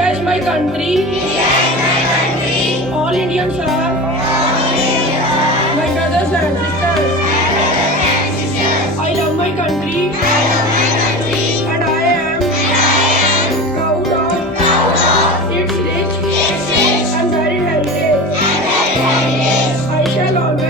India is my country. All Indians are my brothers and sisters. I love my country and I am proud of its rich and varied heritage. I shall always